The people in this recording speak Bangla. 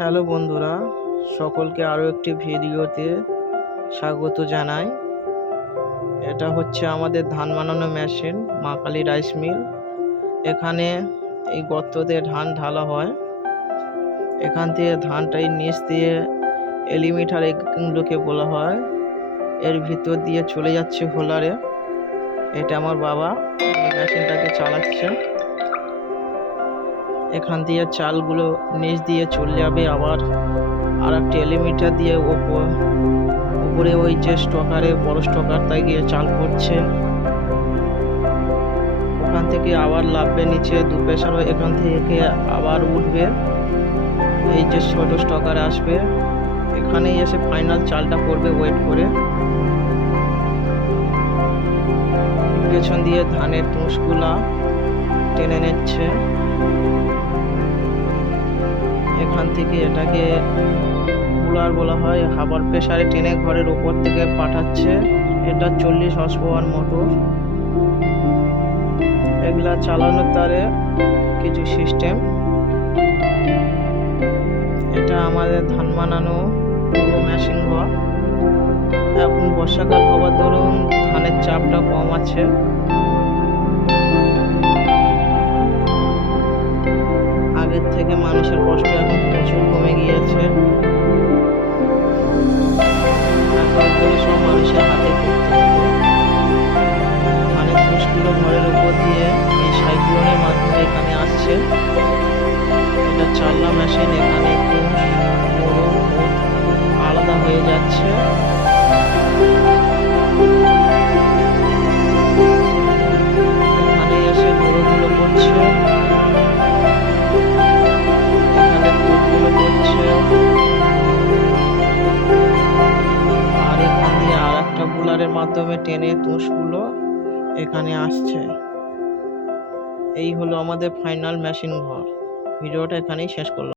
হ্যালো বন্ধুরা, সকলকে আরও একটি ভিডিওতে স্বাগত জানাই। এটা হচ্ছে আমাদের ধান বানানো মেশিন, মা কালী রাইস মিল। এখানে এই গর্ততে ধান ঢালা হয়। এখান থেকে ধানটাই নিচ দিয়ে এলিমিটার এগুলোকে বলা হয়, এর ভিতর দিয়ে চলে যাচ্ছে হোলারে। এটা আমার বাবা মেশিনটাকে চালাচ্ছে। এখান দিয়ে চালগুলো নিচ দিয়ে চলে যাবে, আবার আর একটা এলিমিটার দিয়ে উপরে ওই যে স্টকারে, বড় স্টকারটায় গিয়ে চাল পড়ছে। ওখান থেকে আবার লাভবে নিচে দু প্রেশার, এখান থেকে আবার উঠবে, এই যে ছোট স্টকারে আসবে, এখানেই এসে ফাইনাল চালটা পড়বে ওয়েট করে। পেছন দিয়ে ধানের তুষগুলা টেনে নিচ্ছে। এখান থেকে এটাকে কুলার বলা হয়, হাওয়ার প্রেসারে টেনে ঘরের উপর থেকে পাঠাচ্ছে। এটা 40 হর্স পাওয়ার মোটর। এগুলা চালানোর তারে কিছু সিস্টেম। এটা আমাদের ধান বানানো পুরো মেশিন ঘর। এখন বর্ষাকাল হওয়ার দরুন ধানের চাপটা কম আছে। আগের থেকে মানুষের কষ্ট এখন প্রচুর কমে গিয়েছে। সব মানুষের হাতে করতে হতো। ধানের তুষগুলো ঘরের উপর দিয়ে এই সাইক্লোনের মাধ্যমে এখানে আসছে। এটা চাল্লা মেশিন। এখানে তুষ মোড়ক আলাদা হয়ে যাচ্ছে। এখানে এসে গুঁড়োগুলো করছে, এখানে তুষগুলো করছে, আর এখান দিয়ে আর একটা বুলারের মাধ্যমে টেনে তুষগুলো এখানে আসছে। এই হলো আমাদের ফাইনাল মেশিন ঘর। ভিডিওটা এখানেই শেষ করলাম।